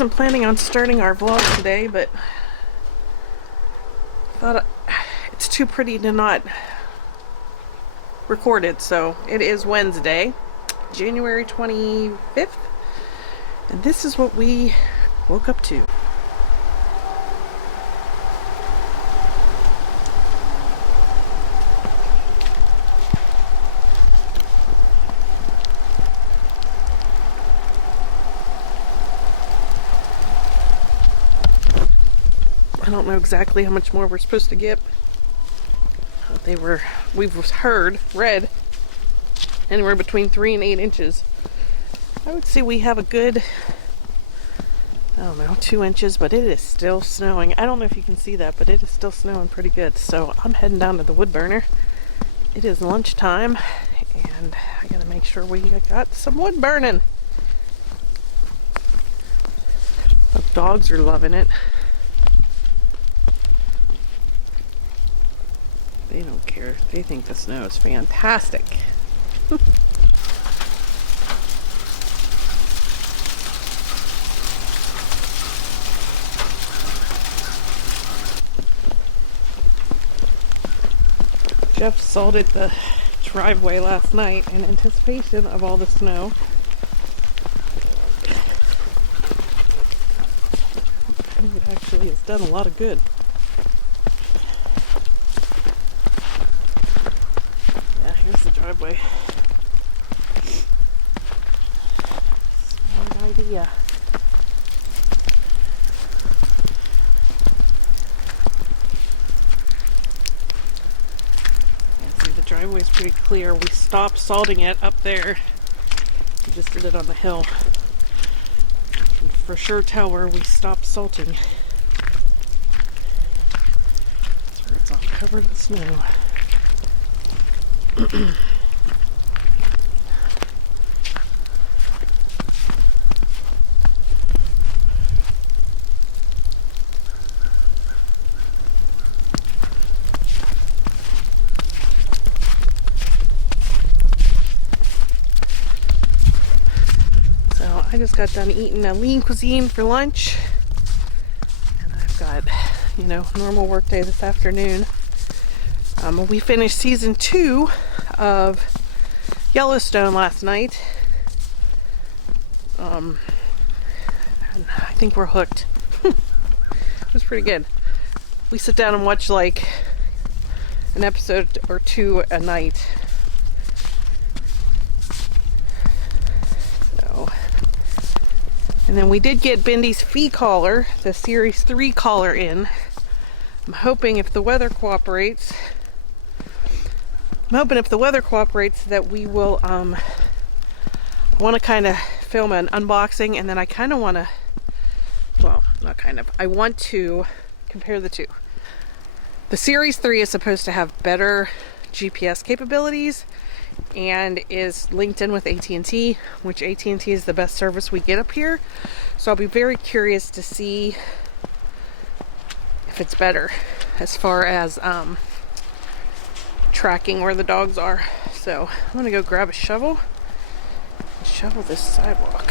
wasn't planning on starting our vlog today, but thought it's too pretty to not record it. So it is Wednesday, January 25th, and this is what we woke up to. I don't know exactly how much more we're supposed to get. We've read anywhere between 3 and 8 inches. I would say we have a good, I don't know, 2 inches, but it is still snowing. I don't know if you can see that, but it is still snowing pretty good. So I'm heading down to the wood burner. It is lunchtime, and I gotta make sure we got some wood burning. The dogs are loving it. They don't care. They think the snow is fantastic. Jeff salted the driveway last night in anticipation of all the snow. I think it actually has done a lot of good. Here's the driveway. Smart idea. Yeah, see, the driveway's pretty clear. We stopped salting it up there. We just did it on the hill. You can for sure tell where we stopped salting. That's where it's all covered in snow. So I just got done eating a lean cuisine for lunch, and I've got, normal work day this afternoon. We finished season 2 of Yellowstone last night. And I think we're hooked. It was pretty good. We sit down and watch like an episode or 2 a night. So, and then we did get Bendy's fee collar, the series 3 collar in. I'm hoping if the weather cooperates that we will want to kind of film an unboxing, and then I kind of want to, I want to compare the two. The Series 3 is supposed to have better GPS capabilities and is linked in with AT&T, which AT&T is the best service we get up here. So I'll be very curious to see if it's better as far as tracking where the dogs are. So I'm gonna go grab a shovel and shovel this sidewalk.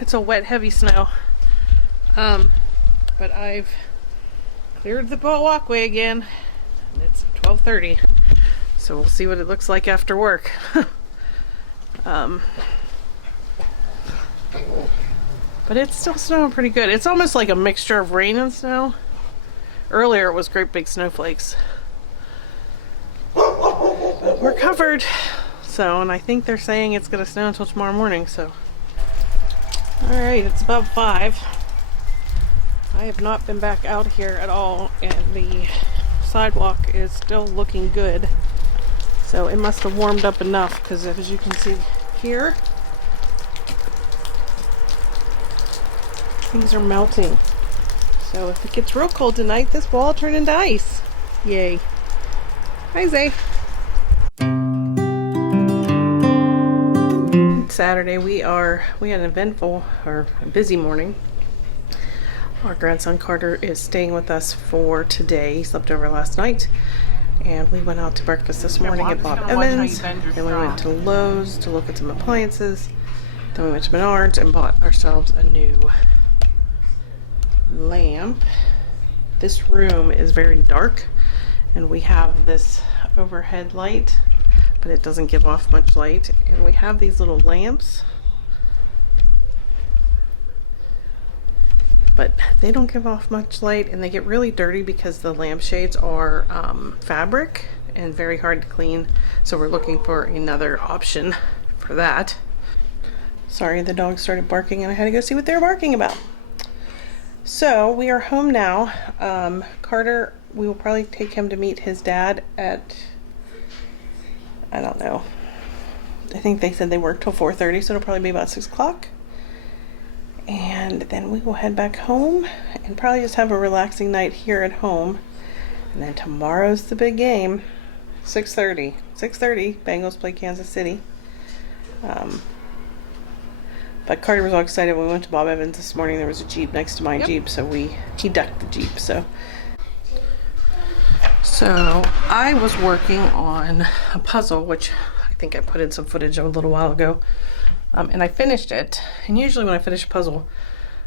It's a wet, heavy snow. But I've cleared the walkway again, and it's 12:30. So we'll see what it looks like after work. But it's still snowing pretty good. It's almost like a mixture of rain and snow. Earlier it was great big snowflakes. But we're covered. So, and I think they're saying it's gonna snow until tomorrow morning, so. Alright, it's about 5. I have not been back out here at all, and the sidewalk is still looking good. So it must have warmed up enough, because as you can see here, things are melting. So if it gets real cold tonight, this will all turn into ice. Yay. Hi, Zay. It's Saturday. We had an eventful or busy morning. Our grandson Carter is staying with us for today. He slept over last night. And we went out to breakfast this morning at Bob Evans. Then we went to Lowe's to look at some appliances. Then we went to Menards and bought ourselves a new lamp. This room is very dark, and we have this overhead light, but it doesn't give off much light. And we have these little lamps, but they don't give off much light, and they get really dirty because the lampshades are fabric and very hard to clean. So we're looking for another option for that. Sorry, the dog started barking and I had to go see what they were barking about. So we are home now. Carter, we will probably take him to meet his dad at, I don't know, I think they said they work till 4:30, so it'll probably be about 6 o'clock. And then we will head back home and probably just have a relaxing night here at home. And then tomorrow's the big game, 6:30. 6:30, Bengals play Kansas City. But Carter was all excited when we went to Bob Evans this morning. There was a Jeep next to my Jeep, so he ducked the Jeep. So I was working on a puzzle, which I think I put in some footage a little while ago, and I finished it. And usually when I finish a puzzle,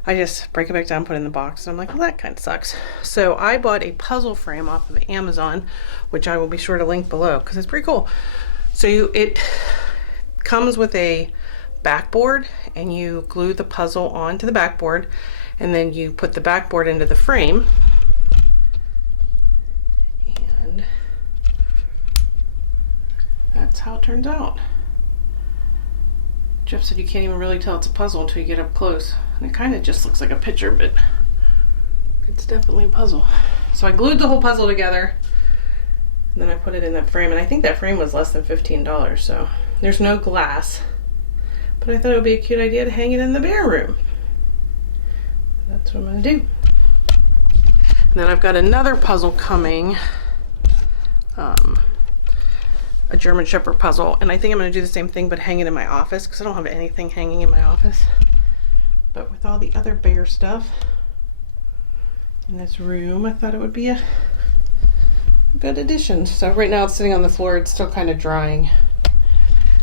I just break it back down, put it in the box, and I'm like, well, that kind of sucks. So I bought a puzzle frame off of Amazon, which I will be sure to link below because it's pretty cool. So it comes with a backboard, and you glue the puzzle onto the backboard, and then you put the backboard into the frame, and that's how it turns out. Jeff said you can't even really tell it's a puzzle until you get up close, and it kind of just looks like a picture, but it's definitely a puzzle. So I glued the whole puzzle together, and then I put it in that frame, and I think that frame was less than $15, so there's no glass. But I thought it would be a cute idea to hang it in the bear room. That's what I'm gonna do. And then I've got another puzzle coming, a German Shepherd puzzle, and I think I'm gonna do the same thing but hang it in my office because I don't have anything hanging in my office. But with all the other bear stuff in this room, I thought it would be a good addition. So right now it's sitting on the floor, it's still kind of drying.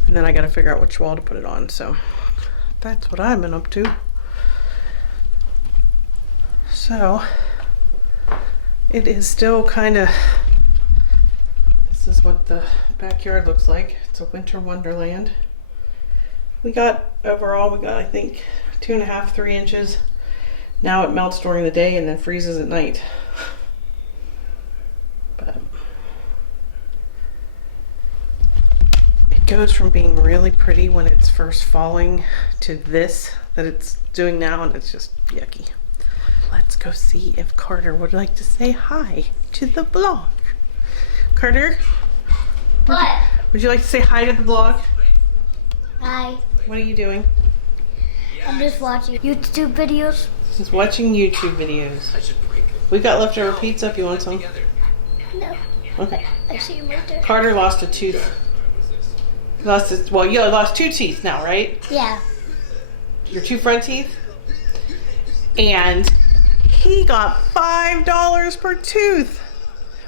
And then I gotta figure out which wall to put it on. So that's what I've been up to. So it is still kind of, this is what the backyard looks like. It's a winter wonderland. Overall we got I think 2.5, 3 inches. Now it melts during the day and then freezes at night. But goes from being really pretty when it's first falling to this that it's doing now, and it's just yucky. Let's go see if Carter would like to say hi to the vlog. Carter? What? Would you like to say hi to the vlog? Hi. What are you doing? I'm just watching YouTube videos. Just watching YouTube videos. We've got leftover pizza if you want some. No. Okay. I see him right there. Carter lost a tooth. Well, you lost 2 teeth now, right? Yeah. Your 2 front teeth. And he got $5 per tooth.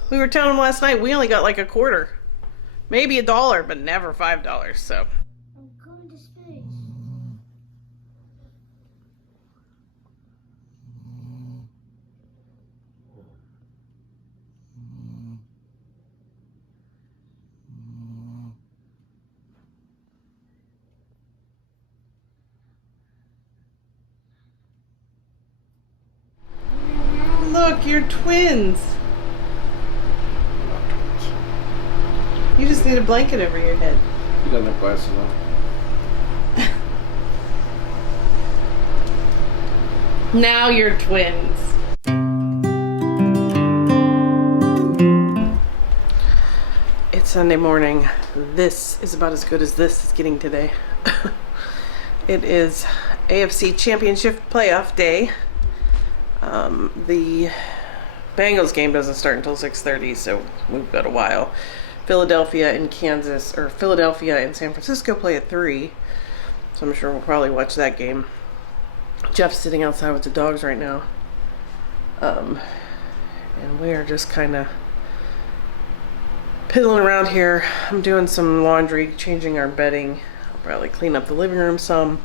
We were telling him last night we only got like a quarter. Maybe $1, but never $5, so. I'm going to space. Look, you're twins. You just need a blanket over your head. He doesn't have glasses on. Now you're twins. Sunday morning. This is about as good as this is getting today. It is AFC Championship playoff day. The Bengals game doesn't start until 6:30, so we've got a while. Philadelphia and San Francisco play at 3, so I'm sure we'll probably watch that game. Jeff's sitting outside with the dogs right now, and we are just kind of piddling around here. I'm doing some laundry, changing our bedding. I'll probably clean up the living room some,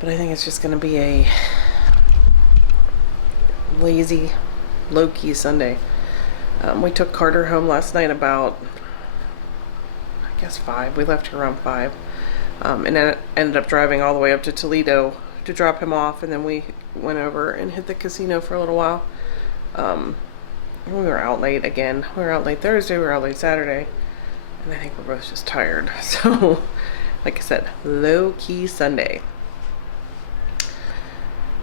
but I think it's just going to be a lazy, low-key Sunday. We took Carter home last night about, I guess, 5. We left here around 5, and then ended up driving all the way up to Toledo to drop him off, and then we went over and hit the casino for a little while. We were out late again. We were out late Thursday, we were out late Saturday, and I think we're both just tired. So, like I said, low-key Sunday.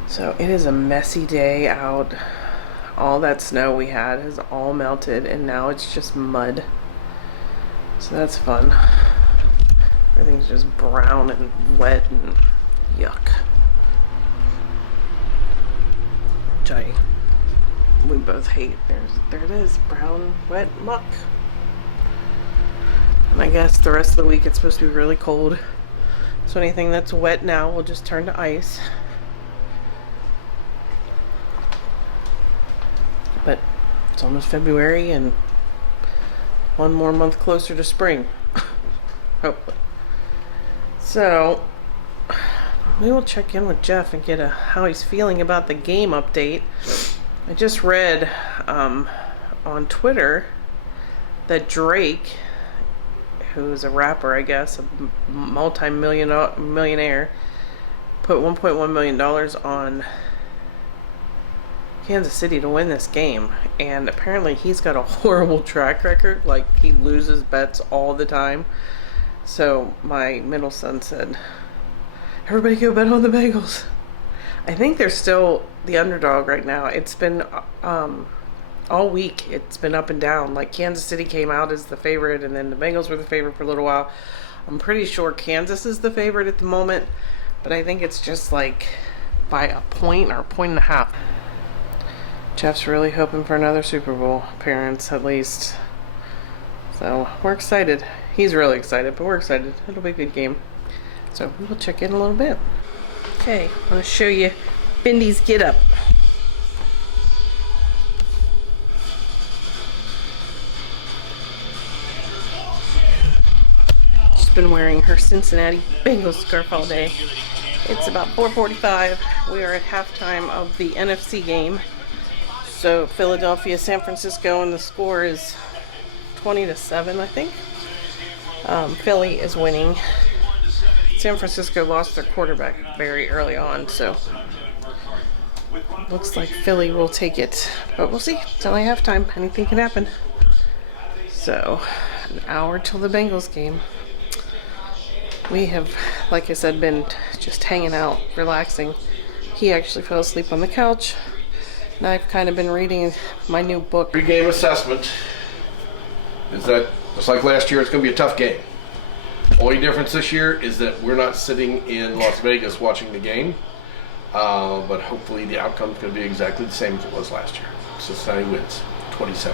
So it is a messy day out. All that snow we had has all melted, and now it's just mud. So that's fun. Everything's just brown and wet and yuck. Which we both hate. There it is, brown, wet muck. And I guess the rest of the week it's supposed to be really cold. So anything that's wet now will just turn to ice. But it's almost February and one more month closer to spring. Hopefully. So we will check in with Jeff and get how he's feeling about the game update. I just read on Twitter that Drake, who's a rapper, I guess, a multi-millionaire, put $1.1 million on Kansas City to win this game. And apparently he's got a horrible track record. Like, he loses bets all the time. So my middle son said, everybody go bet on the Bengals. I think they're still the underdog right now. It's been all week. It's been up and down. Like, Kansas City came out as the favorite, and then the Bengals were the favorite for a little while. I'm pretty sure Kansas is the favorite at the moment, but I think it's just like by a point or a point and a half. Jeff's really hoping for another Super Bowl appearance, at least. So we're excited. He's really excited, but we're excited. It'll be a good game. So we'll check in a little bit. Okay, I'm going to show you Bindy's get up. She's been wearing her Cincinnati Bengals scarf all day. It's about 4:45. We are at halftime of the NFC game. So Philadelphia, San Francisco, and the score is 20-7, I think. Philly is winning. San Francisco lost their quarterback very early on, so looks like Philly will take it. But we'll see. It's only halftime. Anything can happen. So, an hour till the Bengals game. We have, like I said, been just hanging out, relaxing. He actually fell asleep on the couch, and I've kind of been reading my new book. Pre-game assessment is that, just like last year, it's going to be a tough game. Only difference this year is that we're not sitting in Las Vegas watching the game, but hopefully the outcome is going to be exactly the same as it was last year. Cincinnati wins 27-24.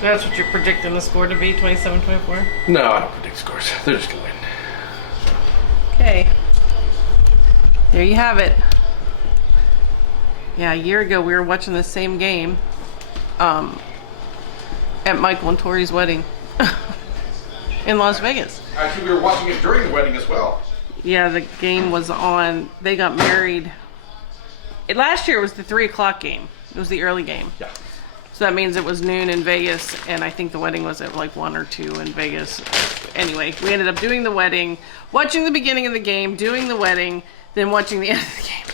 That's what you're predicting the score to be, 27-24? No, I don't predict scores. They're just going to win. Okay. There you have it. Yeah, a year ago we were watching the same game at Michael and Tori's wedding. In Las Vegas. Actually, we were watching it during the wedding as well. Yeah, the game was on. They got married. Last year it was the 3 o'clock game. It was the early game. Yeah. So that means it was noon in Vegas, and I think the wedding was at like 1 or 2 in Vegas. Anyway, we ended up doing the wedding, watching the beginning of the game, doing the wedding, then watching the end of the game.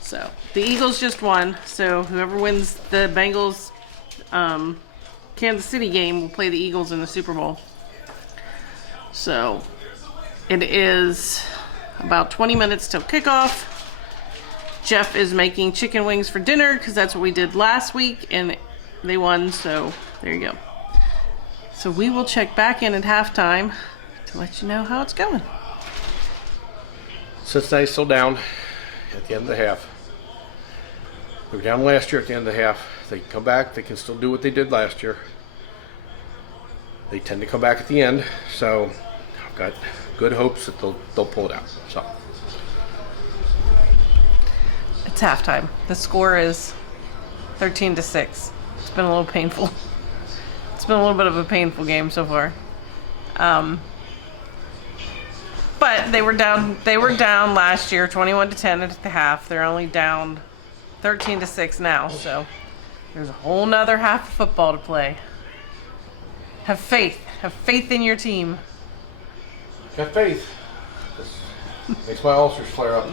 So the Eagles just won. So whoever wins the Bengals Kansas City game will play the Eagles in the Super Bowl. So it is about 20 minutes till kickoff. Jeff is making chicken wings for dinner because that's what we did last week and they won, so there you go. So we will check back in at halftime to let you know how it's going. Cincinnati's still down at the end of the half. They were down last year at the end of the half. They can come back. They can still do what they did last year. They tend to come back at the end, so I've got good hopes that they'll pull it out. So it's halftime. The score is 13-6. It's been a little painful. It's been a little bit of a painful game so far. But they were down last year 21-10 at the half. They're only down 13-6 now, so there's a whole nother half of football to play. Have faith. Have faith in your team. got faith. Makes my ulcers flare up.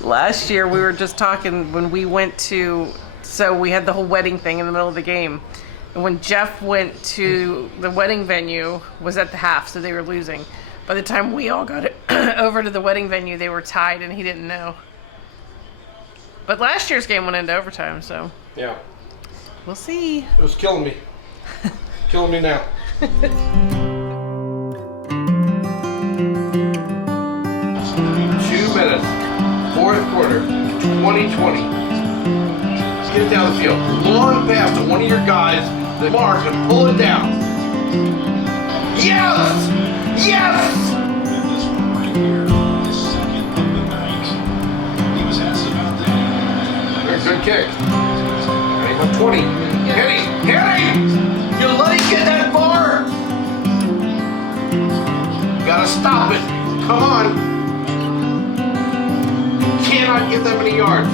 Last year we were just talking when we went to, so we had the whole wedding thing in the middle of the game. And when Jeff went to the wedding venue, was at the half, so they were losing. By the time we all got over to the wedding venue, they were tied and he didn't know. But last year's game went into overtime, so Yeah. we'll see. It was killing me. Killing me now. 2 minutes. Fourth quarter. 2020. Get down the field. Long pass to one of your guys. The mark and pull it down. Yes! Yes! Very good kick. Ready for 20. Hit him! Hit him! You let him get that far! You gotta stop it. Come on. Cannot get that many yards.